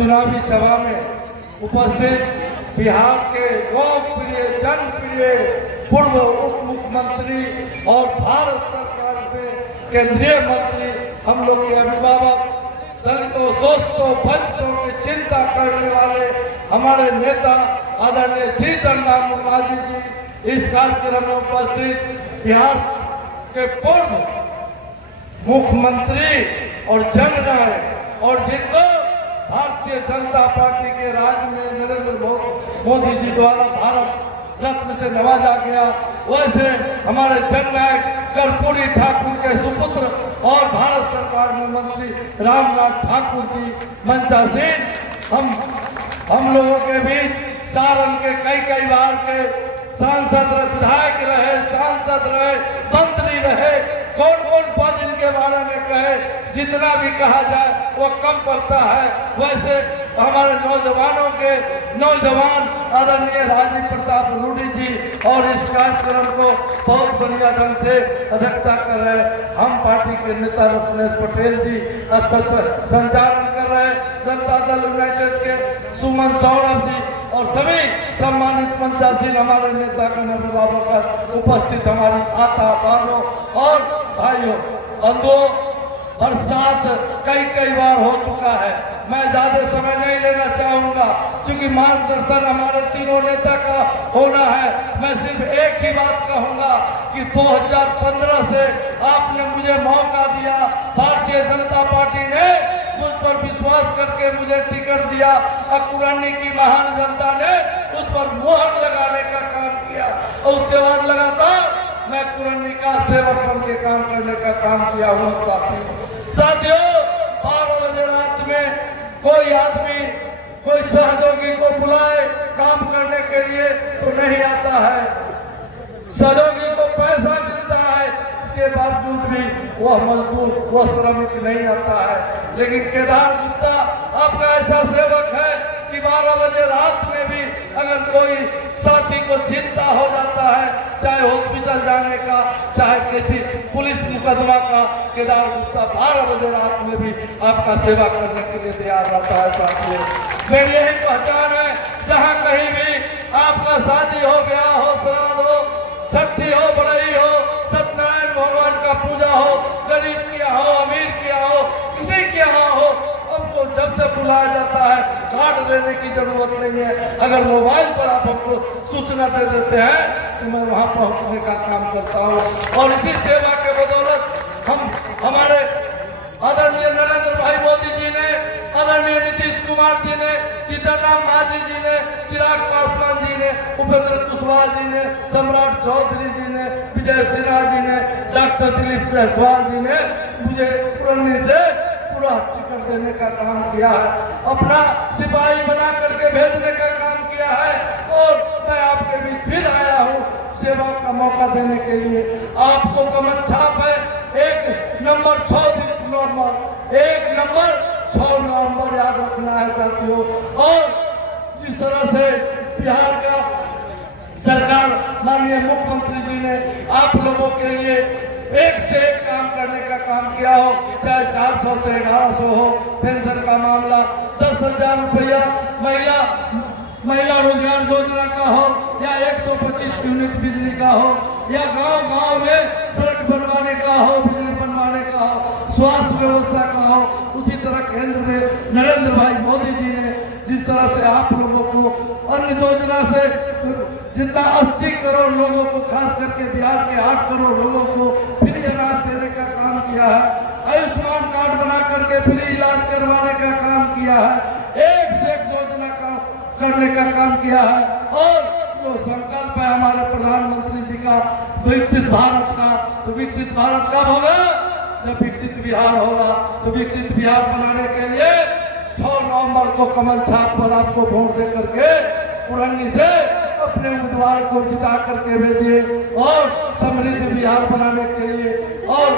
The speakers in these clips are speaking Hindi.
चुनावी सभा में उपस्थित बिहार के लोकप्रिय जनप्रिय पूर्व उप मुख्यमंत्री और भारत सरकार में केंद्रीय मंत्री, हम लोग के अभिभावक, दलितों, शोषितों, वंचितों की चिंता करने वाले हमारे नेता आदरणीय जीतन राम मुखर्जी जी इस कार्यक्रम में उपस्थित बिहार के पूर्व मुख्यमंत्री और जननायक और जिनको भारतीय जनता पार्टी के राज में नरेंद्र मोदी जी द्वारा भारत रत्न से नवाजा गया, वैसे हमारे जननायक कर्पूरी ठाकुर के सुपुत्र और भारत सरकार में मंत्री रामनाथ ठाकुर जी मंचासीन हम लोगों के बीच सारण के कई बार के सांसद विधायक रहे, सांसद रहे, मंत्री रहे, कौन पद इनके बारे में कहे, जितना भी कहा जाए वो कम पड़ता है। वैसे हमारे नौजवान आदरणीय राजीव प्रताप रूडी जी और इस कार्यक्रम को बहुत बढ़िया ढंग से अध्यक्षता कर रहे हैं। हम पार्टी के नेता रत्नेश पटेल जी संचालन कर रहे हैं, जनता दल यूनाइटेड के सुमन सौरभ जी और सभी सम्मानित मंचासीन हमारे नेता के अभिभावक उपस्थित हमारी माता बहनों और भाइयों बंधुओं। बरसात कई बार हो चुका है, मैं ज्यादा समय नहीं लेना चाहूंगा क्योंकि मार्गदर्शन हमारे तीनों नेता का होना है। मैं सिर्फ एक ही बात कहूंगा कि 2015 से आपने मुझे मौका दिया, भारतीय जनता पार्टी ने मुझ पर विश्वास करके मुझे टिकट दिया और कुरानी की महान जनता ने उस पर मोहर लगाने का काम किया और उसके बाद लगातार मैं कुरानी का सेवक बन के काम करने का काम किया हूँ। साथियों, 12 बजे रात में कोई आदमी कोई सहयोगी को बुलाए काम करने के लिए तो नहीं आता है, सहयोगी को पैसा मिलता है, इसके बावजूद भी वह मजदूर वह श्रमिक नहीं आता है। लेकिन केदार गुप्ता आपका ऐसा सेवक है कि 12 बजे रात में भी अगर कोई साथी को चिंता हो जाता है, चाहे हॉस्पिटल जाने का, चाहे किसी पुलिस मुकदमा का, केदार गुप्ता 12 बजे रात में भी आपका सेवा करने के लिए तैयार रहता है। साथियों, मेरी यही पहचान है, जहाँ कहीं भी आपका शादी हो गया हो, श्राद्ध हो, छठी हो, बड़ई हो, सत्यनारायण भगवान का पूजा हो, गरीब के यहाँ हो, अमीर के यहाँ हो, किसी के यहाँ हो, हमको जब बुलाया जाता है कार्ड देने की जरूरत नहीं है। अगर मोबाइल पर आप हमको सूचना दे देते हैं तो मैं वहां पहुंचने का काम करता हूं। और इसी सेवा के बदौलत हमारे आदरणीय नरेंद्र भाई मोदी जी ने, आदरणीय नीतीश कुमार जी ने, जीतन राम मांझी जी ने, चिराग पासवान जी ने, उपेंद्र कुशवाहा जी ने, सम्राट चौधरी जी ने, विजय सिन्हा जी ने, डॉक्टर दिलीप जायसवाल जी ने मुझे पुरानी से पूरा टिकट देने का काम किया है, अपना सिपाही बना करके भेजने का काम किया है। और मैं आपके बीच फिर आया हूँ सेवा का मौका देने के लिए। आपको कमल छाप है 1 नंबर 6 नंबर याद रखना है साथियों। और जिस तरह से बिहार का सरकार माननीय मुख्यमंत्री जी ने आप लोगों के लिए एक से एक काम करने का काम किया हो, चाहे 400 से 1100 हो, पेंशन का मामला, 10,000 रुपया महिला रोजगार योजना का हो, या 125 यूनिट बिजली का हो, या गांव में सड़क बनवाने का हो, बिजली बनवाने का हो, स्वास्थ्य व्यवस्था का हो। उसी तरह केंद्र में नरेंद्र भाई मोदी जी ने जिस तरह से आप लोगों को अन्य योजना से जितना 80 करोड़ लोगों को, खास करके बिहार के 8 करोड़ लोगों को फ्री इलाज देने का काम किया है, आयुष्मान कार्ड बना करके फ्री इलाज करवाने का काम किया है, एक से एक योजना का करने का काम किया है। और जो संकल्प है हमारे प्रधानमंत्री जी का विकसित भारत का, तो विकसित भारत कब होगा? जब विकसित बिहार होगा। तो विकसित बिहार बनाने के लिए 6 नवंबर को कमल छाप पर आपको वोट दे करके पुरानी से अपने उम्मीदवार को जिता करके भेजिए और समृद्ध बिहार बनाने के लिए और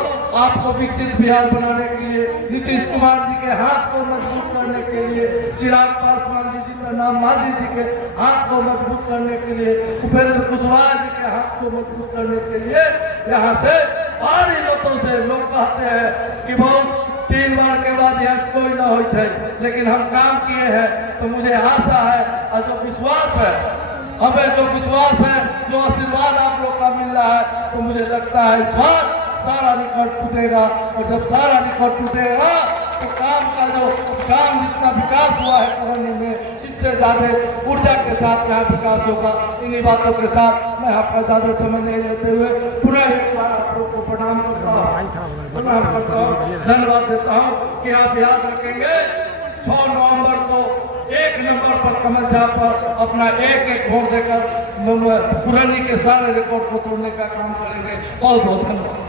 आपको विकसित बिहार बनाने के लिए नीतीश कुमार जी के हाथ को मजबूत करने के लिए, चिराग पासवान जी, जीतन राम मांझी जी के हाथ को मजबूत करने के लिए, उपेंद्र कुशवाहा जी के हाथ को मजबूत करने के लिए यहाँ से भारी मतों से लोग कहते हैं कि बहुत 3 बार के बाद यहाँ कोई ना हो छे, लेकिन हम काम किए हैं तो मुझे आशा है और जो विश्वास है, हमें जो विश्वास है, जो आशीर्वाद आप लोग का मिल रहा है, तो मुझे लगता है इस बार सारा रिकॉर्ड टूटेगा। और जब सारा रिकॉर्ड टूटेगा तो काम जितना विकास हुआ है करनी में, इससे ज्यादा ऊर्जा के साथ यहाँ विकास होगा। इन्हीं बातों के साथ मैं आपका ज्यादा समय नहीं लेते हुए पुनः एक बार आप लोग को प्रणाम करता हूँ, धन्यवाद देता हूँ कि आप याद रखेंगे 6 नवंबर को 1 नंबर पर कमल छाप पर अपना एक वोट देकर पुरानी के सारे रिकॉर्ड को तोड़ने का काम करेंगे। बहुत बहुत धन्यवाद।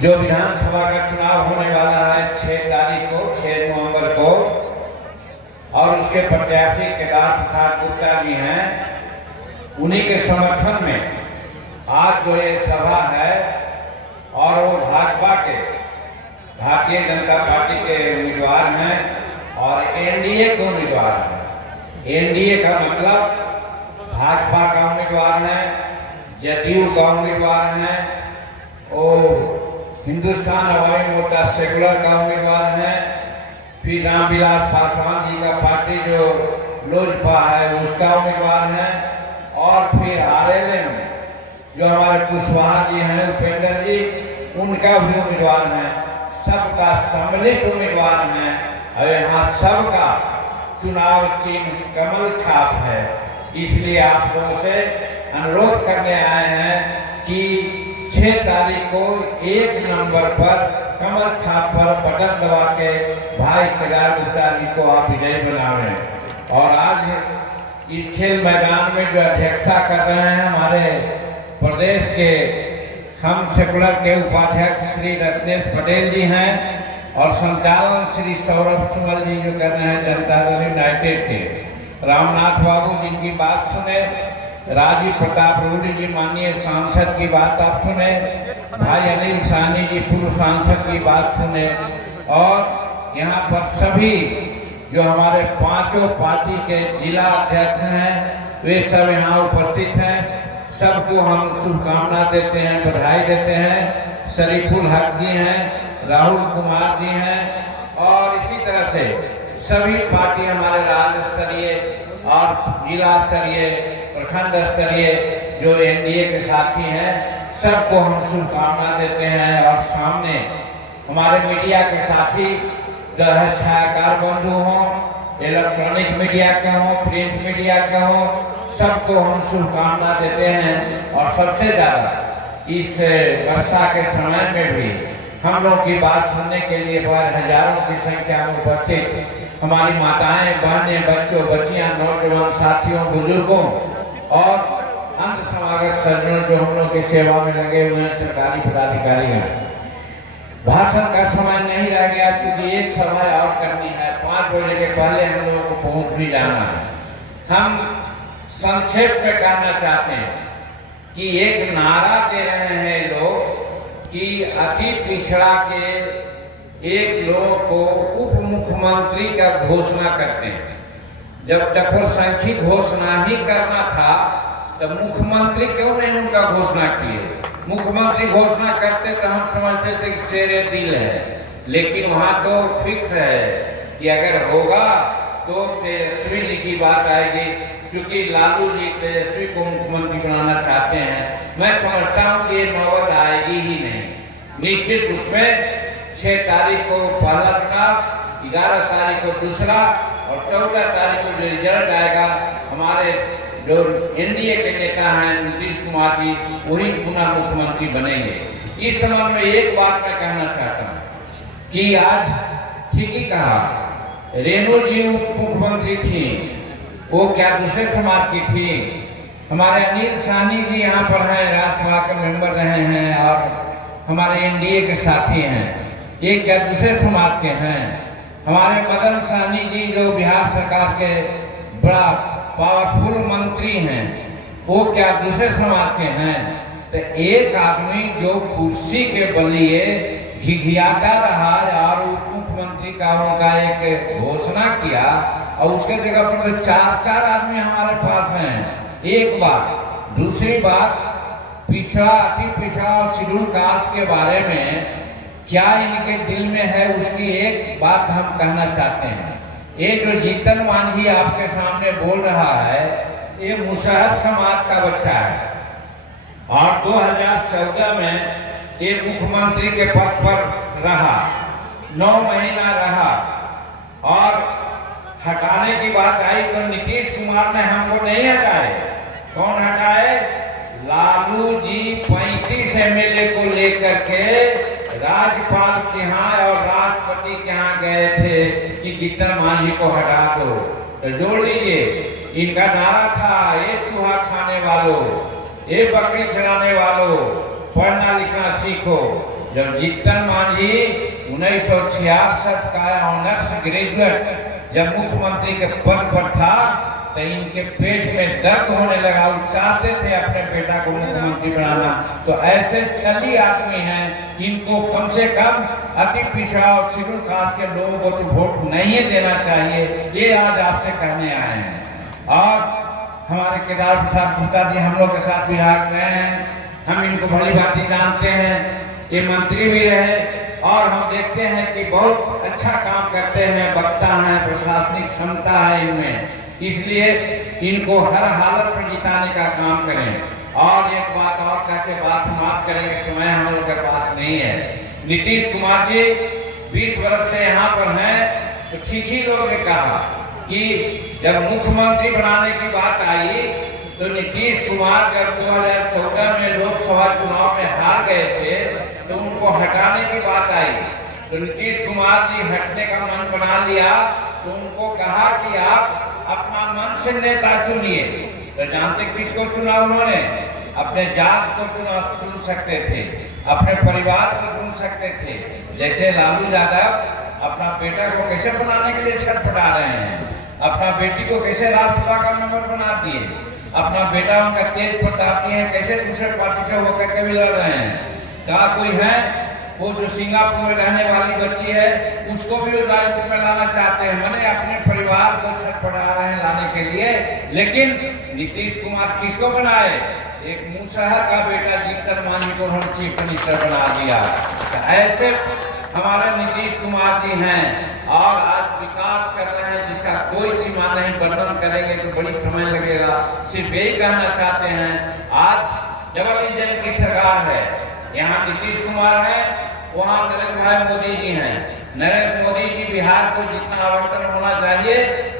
जो विधानसभा का चुनाव होने वाला है 6 तारीख को, 6 नवंबर को, और उसके प्रत्याशी केदार प्रसाद गुप्ता जी हैं, उन्हीं के समर्थन में आज जो ये सभा है और वो भाजपा के, भारतीय जनता पार्टी के उम्मीदवार हैं और एनडीए के उम्मीदवार हैं। एनडीए का मतलब भाजपा का उम्मीदवार है, जदयू का उम्मीदवार है, और हिंदुस्तान अवामी मोर्चा सेकुलर का उम्मीदवार है, फिर रामविलास पासवान जी का पार्टी जो लोजपा है उसका उम्मीदवार है, और फिर आरएलए में जो हमारे कुशवाहा जी हैं, उपेंद्र जी, उनका भी उम्मीदवार है। सबका सम्मिलित उम्मीदवार है और यहाँ सबका चुनाव चिन्ह कमल छाप है। इसलिए आप लोगों से अनुरोध करने आए हैं कि 6 तारीख को 1 नंबर पर कमल छाप पर बटन दबा के भाई केदार गुप्ता जी को आप विजयी बनावें। और आज इस खेल मैदान में जो अध्यक्षता कर रहे हैं हमारे प्रदेश के हम सेकुलर के उपाध्यक्ष श्री रत्नेश पटेल जी हैं, और संचालन श्री सौरभ सुमल जी जो कर रहे हैं जनता दल यूनाइटेड के, रामनाथ बाबू जिनकी बात सुने, राजीव प्रताप रूडी जी माननीय सांसद की बात आप सुने, भाई अनिल साहनी जी पूर्व सांसद की बात सुने, और यहाँ पर सभी जो हमारे 5 पार्टी के जिला अध्यक्ष हैं वे सब यहाँ उपस्थित हैं। सबको हम शुभकामना देते हैं, बधाई देते हैं। शरीफुल हक जी हैं, राहुल कुमार जी हैं, और इसी तरह से सभी पार्टी हमारे राज्य स्तरीय और जिला स्तरीय, प्रखंड स्तरीय जो एनडीए के साथी हैं, सबको हम शुभकामना देते हैं। और सामने हमारे मीडिया के साथी जो है छायाकार बंधु हों, इलेक्ट्रॉनिक मीडिया के हों, प्रिंट मीडिया के हों, सबको हम शुभकामना देते हैं। और सबसे ज़्यादा इस वर्षा के समय में भी हम लोग की बात सुनने के लिए हजारों की संख्या में उपस्थित हमारी माताएं, बहनें, बच्चों, बच्चियां, नौजवान साथियों, बुजुर्गों और अंत समागत सज्जनों जो हम लोग की सेवा में लगे हुए हैं, सरकारी पदाधिकारी हैं। भाषण का समय नहीं रह गया क्योंकि एक सभा और करनी है, 5 बजे के पहले हम लोगों को पहुंच भी जाना है। हम संक्षेप में कहना चाहते हैं कि एक नारा दे रहे हैं लोग कि अति पिछड़ा के एक लोगों को उप मुख्यमंत्री का घोषणा करते हैं। जब डफरसंखी घोषणा ही करना था तो मुख्यमंत्री क्यों नहीं उनका घोषणा किए? मुख्यमंत्री घोषणा करते तो हम समझते थे कि शेरे दिल है, लेकिन वहाँ तो फिक्स है कि अगर होगा तो तेजस्वी जी की बात आएगी, क्योंकि लालू जी तेजस्वी को मुख्यमंत्री बनाना चाहते हैं। मैं समझता हूँ कि ये नौबत आएगी ही नहीं। निश्चित रूप में 6 तारीख को पहला चुनाव, 11 तारीख को दूसरा, और 14 तारीख को जो रिजल्ट आएगा, हमारे जो एनडीए के नेता हैं नीतीश कुमार जी, वही पुनः मुख्यमंत्री बनेंगे। इस समय में एक बात मैं कहना चाहता हूँ कि आज ठीक ही कहा, रेणु जी उप मुख्यमंत्री थी, वो क्या दूसरे समाज की थी? हमारे अनिल साहनी जी यहाँ पर हैं, राज्यसभा के मेंबर रहे हैं और हमारे एनडीए के साथी हैं, ये क्या दूसरे समाज के हैं? हमारे मदन साहनी जी जो बिहार सरकार के बड़ा पावरफुल मंत्री हैं, वो क्या दूसरे समाज के हैं? तो एक आदमी जो कुर्सी के बलिए घिघियाता रहा और उप मुख्यमंत्री का उनका एक घोषणा किया, और उसके जगह पर 4 आदमी हमारे पास हैं। एक बात। दूसरी बात, पिछड़ा, अति पिछड़ा और शेड्यूल कास्ट के बारे में क्या इनके दिल में है उसकी एक बात हम कहना चाहते हैं। ये जो जीतन मांझी आपके सामने बोल रहा है, ये मुसहर समाज का बच्चा है और 2014 में ये मुख्यमंत्री के पद पर रहा, 9 महीना रहा और हटाने की बात आई तो नीतीश कुमार ने हमको नहीं हटाए। कौन हटाए? लालू जी 35 एमएलए को लेकर के राज्यपाल के यहाँ और राष्ट्रपति के यहाँ गए थे कि जीतन मांझी को हटा दो। तो जोड़ लीजिए, इनका नारा था, ये चूहा खाने वालों, ये बकरी चलाने वालों, पढ़ना लिखना सीखो। जब जीतन मांझी 1966 का ऑनर्स ग्रेजुएट जब मुख्यमंत्री के पद पर था तो इनके पेट में दर्द होने लगा, वो चाहते थे अपने बेटा को मुख्यमंत्री बनाना। तो ऐसे छली आदमी हैं, इनको कम से कम अति पिछड़ा और शेड्यूल कास्ट के लोगों को तो वोट नहीं देना चाहिए, ये आज आपसे कहने आए हैं। और हमारे केदार प्रसाद गुप्ता जी हम लोग के साथ विधायक रहे हैं, हम इनको भली भांति जानते हैं, ये मंत्री भी रहे और हम देखते हैं कि बहुत अच्छा काम करते हैं, वक्ता हैं, प्रशासनिक क्षमता है इनमें, इसलिए इनको हर हालत में जिताने का काम करें। और एक बात और कहते बात समाप्त करेंगे, समय हम लोग के पास नहीं है। नीतीश कुमार जी 20 वर्ष से यहाँ पर हैं, तो ठीक ही लोगों ने कहा कि जब मुख्यमंत्री बनाने की बात आई तो नीतीश कुमार जब 2014 में लोकसभा चुनाव में हार गए थे तो उनको हटाने की बात आई। तो नीतीश कुमार जी हटने का मन बना लिया, तो उनको कहा कि आप अपना मन से नेता चुनिए। तो जानते किसको चुना उन्होंने? अपने जात को चुन सकते थे, अपने परिवार को चुन सकते थे। जैसे लालू यादव अपना बेटा को कैसे बनाने के लिए छटपटा रहे हैं, अपना बेटी को कैसे राज्यसभा का मेंबर बना दिए, अपना बेटा उनका तेज प्रताप है कैसे दूसरे पार्टी से होकर के भी लड़ रहे हैं। कहा कोई है वो जो सिंगापुर में रहने वाली बच्ची है उसको भी राजनीति में लाना चाहते हैं, मैंने अपने परिवार को छटपटा रहे हैं लाने के लिए। लेकिन नीतीश कुमार किसको बनाए? एक मुसहर का बेटा जीतन मांझी को हम चीफ मिनिस्टर बना दिया। तो ऐसे हमारे नीतीश कुमार जी हैं और आज विकास कर रहे हैं जिसका कोई सीमा नहीं, वर्णन करेंगे तो बड़ी समय लगेगा। सिर्फ यही कहना चाहते हैं, आज डबल इंजन की सरकार है, यहाँ नीतीश कुमार है, वहाँ नरेंद्र भाई मोदी जी हैं। नरेंद्र मोदी जी बिहार को जितना आवंटन होना चाहिए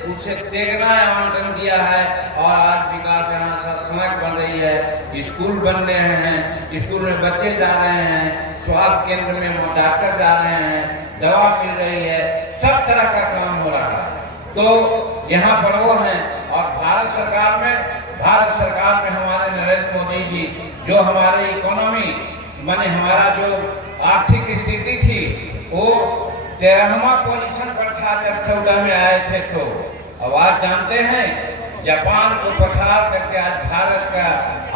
उससे तेगना आवंटन दिया है और आज विकास यहाँ सड़क बन रही है, स्कूल बन रहे हैं, स्कूल में बच्चे जा रहे हैं, स्वास्थ्य केंद्र में डॉक्टर जा रहे हैं, दवा मिल रही है, सब तरह का काम हो रहा है। तो यहाँ पर वो हैं और भारत सरकार में हमारे नरेंद्र मोदी जी जो हमारे इकोनॉमी माने हमारा जो आर्थिक स्थिति थी वो 13वां पोजीशन पर था जब 14 में आए थे। तो अब आज जानते हैं जापान को पछाड़ करके आज भारत का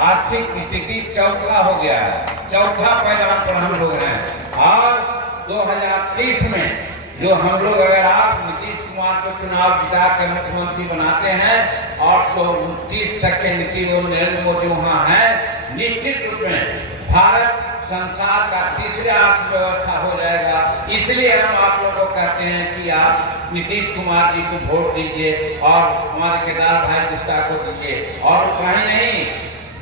आर्थिक स्थिति चौथा हो गया है, चौथा पैदान पर हम लोग हैं। और 2030 में जो हम लोग अगर आप नीतीश कुमार को चुनाव जिता के मुख्यमंत्री बनाते हैं और 30 तक के नीति नरेंद्र मोदी वहाँ है, निश्चित रूप में भारत संसार का तीसरा अर्थव्यवस्था हो जाएगा। इसलिए हम आप लोगों को कहते हैं कि आप नीतीश कुमार जी को वोट दीजिए और हमारे केदार भाई गुप्ता को दीजिए। और कहीं नहीं,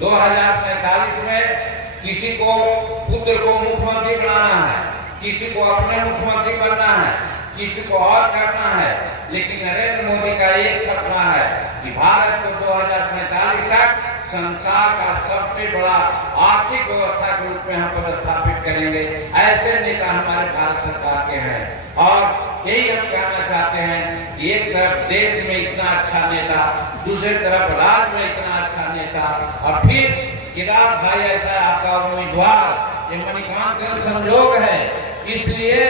2047 में किसी को पुत्र को मुख्यमंत्री बनाना है, किसी को अपने मुख्यमंत्री बनना है, किसी को और करना है, लेकिन नरेंद्र मोदी का एक सपना है कि भारत को 2047 तक संसार का सबसे बड़ा आर्थिक व्यवस्था के रूप में हम पदस्थापित करेंगे। ऐसे नेता हमारे भारत सरकार के हैं और यही हम कहना चाहते हैं कि एक तरफ देश में इतना अच्छा नेता, दूसरी तरफ राज्य में इतना अच्छा नेता और फिर केदार भाई ऐसा आपका उम्मीदवार, ये मणिकांत संजोग है। इसलिए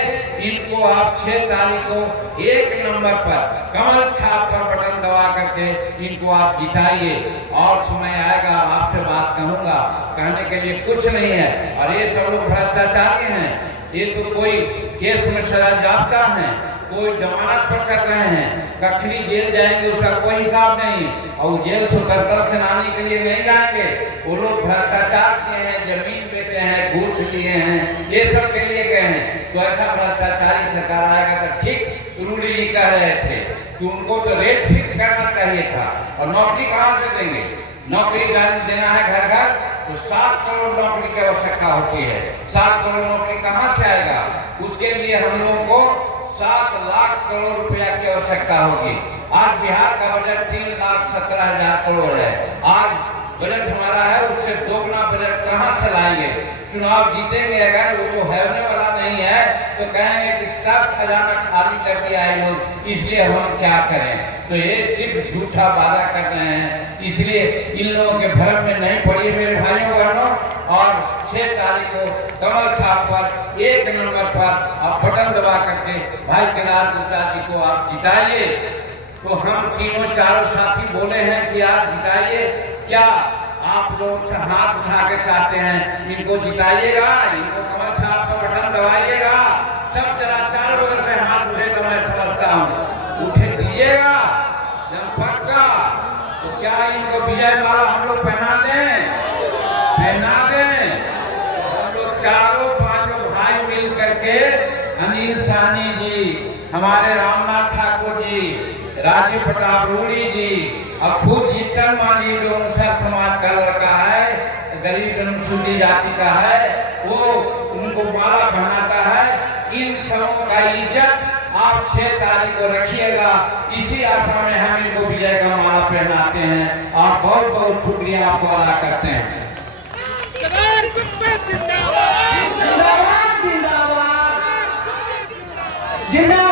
इनको आप 6 तारीख को 1 नंबर पर कमल छाप पर बटन दबा करके इनको आप जिताइए। और समय आएगा आपसे बात कहूंगा, कहने के लिए कुछ नहीं है। और ये सब लोग भ्रष्टाचारी हैं, ये तो कोई केस में सजायाफ्ता हैं, कोई जमानत पर चल रहे हैं, कखनी जेल जाएंगे उसका कोई हिसाब नहीं, और जेल स्वतंत्रता सेनानी के लिए नहीं जाएंगे। वो लोग भ्रष्टाचार किए हैं, जमीन बेचे हैं, घूस लिए हैं, ये सब के लिए गए हैं। तो ऐसा भ्रष्टाचारी सरकार आएगा तो ठीक रूडी जी कह रहे थे कि उनको तो रेट फिक्स करना चाहिए था, और नौकरी कहाँ से देंगे? नौकरी देना है घर घर तो 7 करोड़ नौकरी की आवश्यकता होती है। 7 करोड़ नौकरी कहाँ से आएगा? उसके लिए हम लोगों को 7 लाख करोड़ रुपया की आवश्यकता होगी। आज बिहार का बजट 3,17,000 करोड़ है। आज बजट हमारा है, उससे दोगुना बजट कहाँ से लाएंगे? चुनाव जीतेंगे अगर, वो तो होने वाला नहीं है, तो कहेंगे कि सब खजाना खाली कर दिया है लोग, इसलिए हम क्या करें? तो ये सिर्फ झूठा वादा कर रहे हैं, इसलिए इन लोगों के भ्रम में नहीं पड़िए मेरे भाइयों बहनों। और 6 तारीख को कमल छाप पर 1 नंबर पर आप बटन दबा करके भाई केदार गुप्ता जी को आप जिताइए। तो हम तीनों चारों साथी बोले हैं कि आप जिताइए। क्या आप लोग हाथ उठा के चाहते हैं इनको जिताइएगा? इनको कमल छाप पर बटन दबाइएगा। सब जरा चारों बगल से हाथ उठे तो मैं समझता हूँ उठे दीजिएगा पक्का। तो क्या इनको विजय माला हम लोग पहना दें? पहना दें। हम लोग चारों 5 भाई मिल करके अनिल साहनी जी, हमारे रामनाथ ठाकुर जी, राजीव प्रताप रूडी जी और खुद जीतन मांझी जो 59 समाज का लड़का है, गरीब अनुसूचित जाति का है, वो उनको माला पहनाता है। इन सबों का इज्जत आप 6 तारीख को रखिएगा। इसी आशा में हम इनको विजय का माला पहनाते हैं और बहुत बहुत शुक्रिया आपको अदा करते हैं। जिंदाबाद